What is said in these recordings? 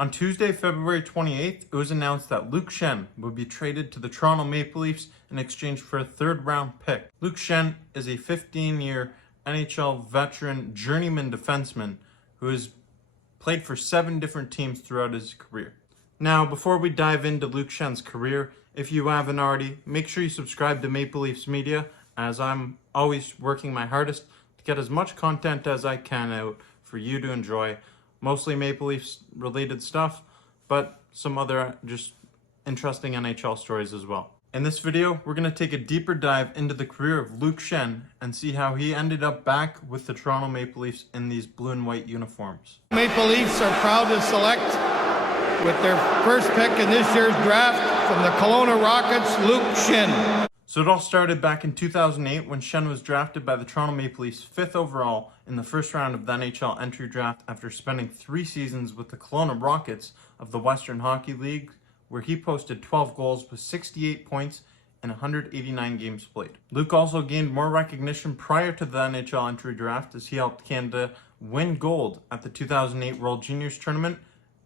On Tuesday, February 28th, it was announced that Luke Schenn would be traded to the Toronto Maple Leafs in exchange for a third-round pick. Luke Schenn is a 15-year NHL veteran journeyman defenseman who has played for 7 different teams throughout his career. Now, before we dive into Luke Schenn's career, if you haven't already, make sure you subscribe to Maple Leafs Media, as I'm always working my hardest to get as much content as I can out for you to enjoy. Mostly Maple Leafs related stuff, but some other just interesting NHL stories as well. In this video, we're going to take a deeper dive into the career of Luke Schenn and see how he ended up back with the Toronto Maple Leafs in these blue and white uniforms. Maple Leafs are proud to select with their first pick in this year's draft from the Kelowna Rockets, Luke Schenn. So it all started back in 2008 when Schenn was drafted by the Toronto Maple Leafs 5th overall in the first round of the NHL Entry Draft after spending 3 seasons with the Kelowna Rockets of the Western Hockey League, where he posted 12 goals with 68 points in 189 games played. Luke also gained more recognition prior to the NHL Entry Draft as he helped Canada win gold at the 2008 World Juniors Tournament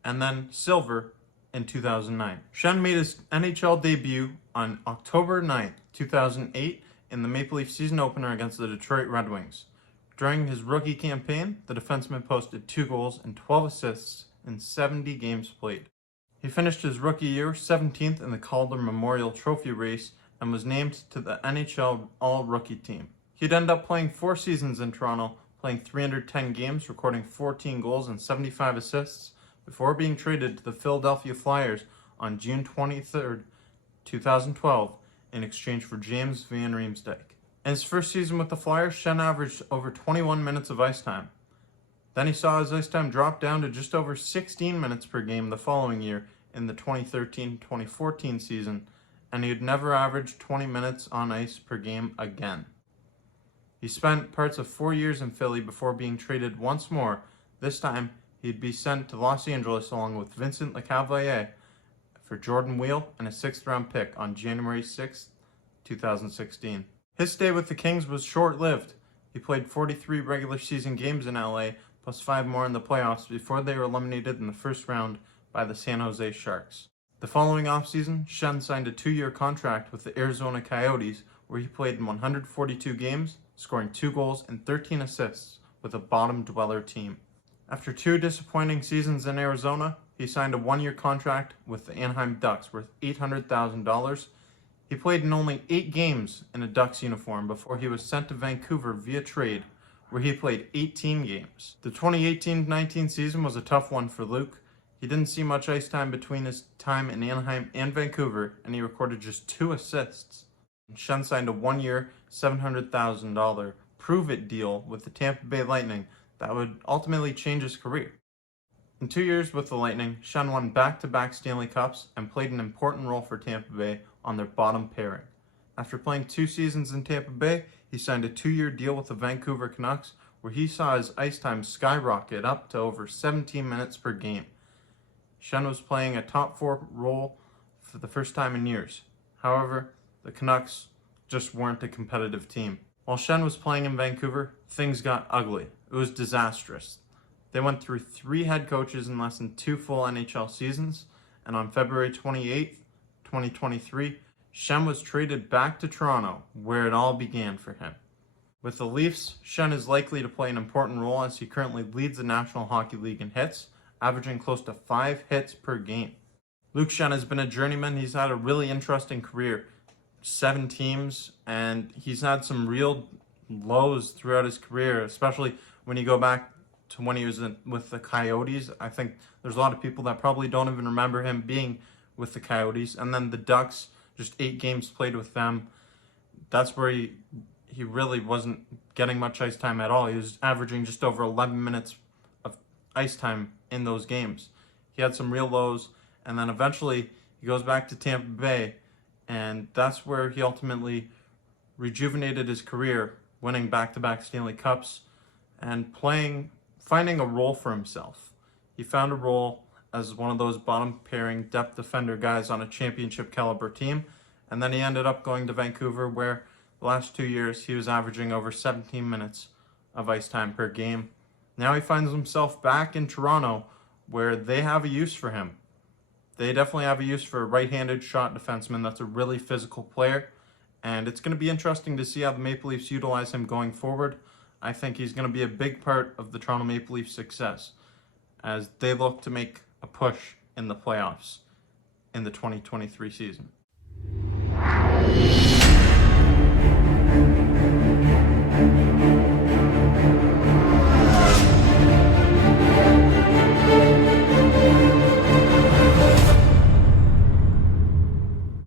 and then silver in 2009. Schenn made his NHL debut on October 9th, 2008 in the Maple Leaf season opener against the Detroit Red Wings. During his rookie campaign, the defenseman posted 2 goals and 12 assists in 70 games played. He finished his rookie year 17th in the Calder Memorial Trophy race and was named to the NHL All-Rookie team. He'd end up playing 4 seasons in Toronto, playing 310 games, recording 14 goals and 75 assists, before being traded to the Philadelphia Flyers on June 23rd, 2012, in exchange for James Van Riemsdyk. In his first season with the Flyers, Schenn averaged over 21 minutes of ice time. Then he saw his ice time drop down to just over 16 minutes per game the following year in the 2013-2014 season, and he had never averaged 20 minutes on ice per game again. He spent parts of 4 years in Philly before being traded once more. This time, he'd be sent to Los Angeles along with Vincent Lecavalier for Jordan Weal and a 6th-round pick on January 6, 2016. His stay with the Kings was short-lived. He played 43 regular season games in LA, plus 5 more in the playoffs before they were eliminated in the first round by the San Jose Sharks. The following offseason, Schenn signed a 2-year contract with the Arizona Coyotes, where he played in 142 games, scoring 2 goals and 13 assists with a bottom-dweller team. After 2 disappointing seasons in Arizona, he signed a 1-year contract with the Anaheim Ducks worth $800,000. He played in only 8 games in a Ducks uniform before he was sent to Vancouver via trade, where he played 18 games. The 2018-19 season was a tough one for Luke. He didn't see much ice time between his time in Anaheim and Vancouver, and he recorded just 2 assists. Schenn signed a 1-year, $700,000 prove-it deal with the Tampa Bay Lightning that would ultimately change his career. In 2 years with the Lightning, Schenn won back-to-back Stanley Cups and played an important role for Tampa Bay on their bottom pairing. After playing 2 seasons in Tampa Bay, he signed a 2-year deal with the Vancouver Canucks, where he saw his ice time skyrocket up to over 17 minutes per game. Schenn was playing a top 4 role for the first time in years. However, the Canucks just weren't a competitive team. While Schenn was playing in Vancouver, things got ugly. It was disastrous. They went through 3 head coaches in less than 2 full NHL seasons, and on February 28th, 2023, Schenn was traded back to Toronto, where it all began for him. With the Leafs, Schenn is likely to play an important role as he currently leads the National Hockey League in hits, averaging close to 5 hits per game. Luke Schenn has been a journeyman. He's had a really interesting career. 7 teams, and he's had some real lows throughout his career, especially when you go back to when he was with the Coyotes. I think there's a lot of people that probably don't even remember him being with the Coyotes. And then the Ducks, just 8 games played with them. That's where he really wasn't getting much ice time at all. He was averaging just over 11 minutes of ice time in those games. He had some real lows, and then eventually he goes back to Tampa Bay, and that's where he ultimately rejuvenated his career, winning back-to-back Stanley Cups and finding a role for himself. He found a role as one of those bottom pairing depth defender guys on a championship caliber team, and then he ended up going to Vancouver, where the last 2 years he was averaging over 17 minutes of ice time per game. Now he finds himself back in Toronto, where they have a use for him. They definitely have a use for a right-handed shot defenseman that's a really physical player, and it's going to be interesting to see how the Maple Leafs utilize him going forward. I think he's going to be a big part of the Toronto Maple Leafs' success as they look to make a push in the playoffs in the 2023 season.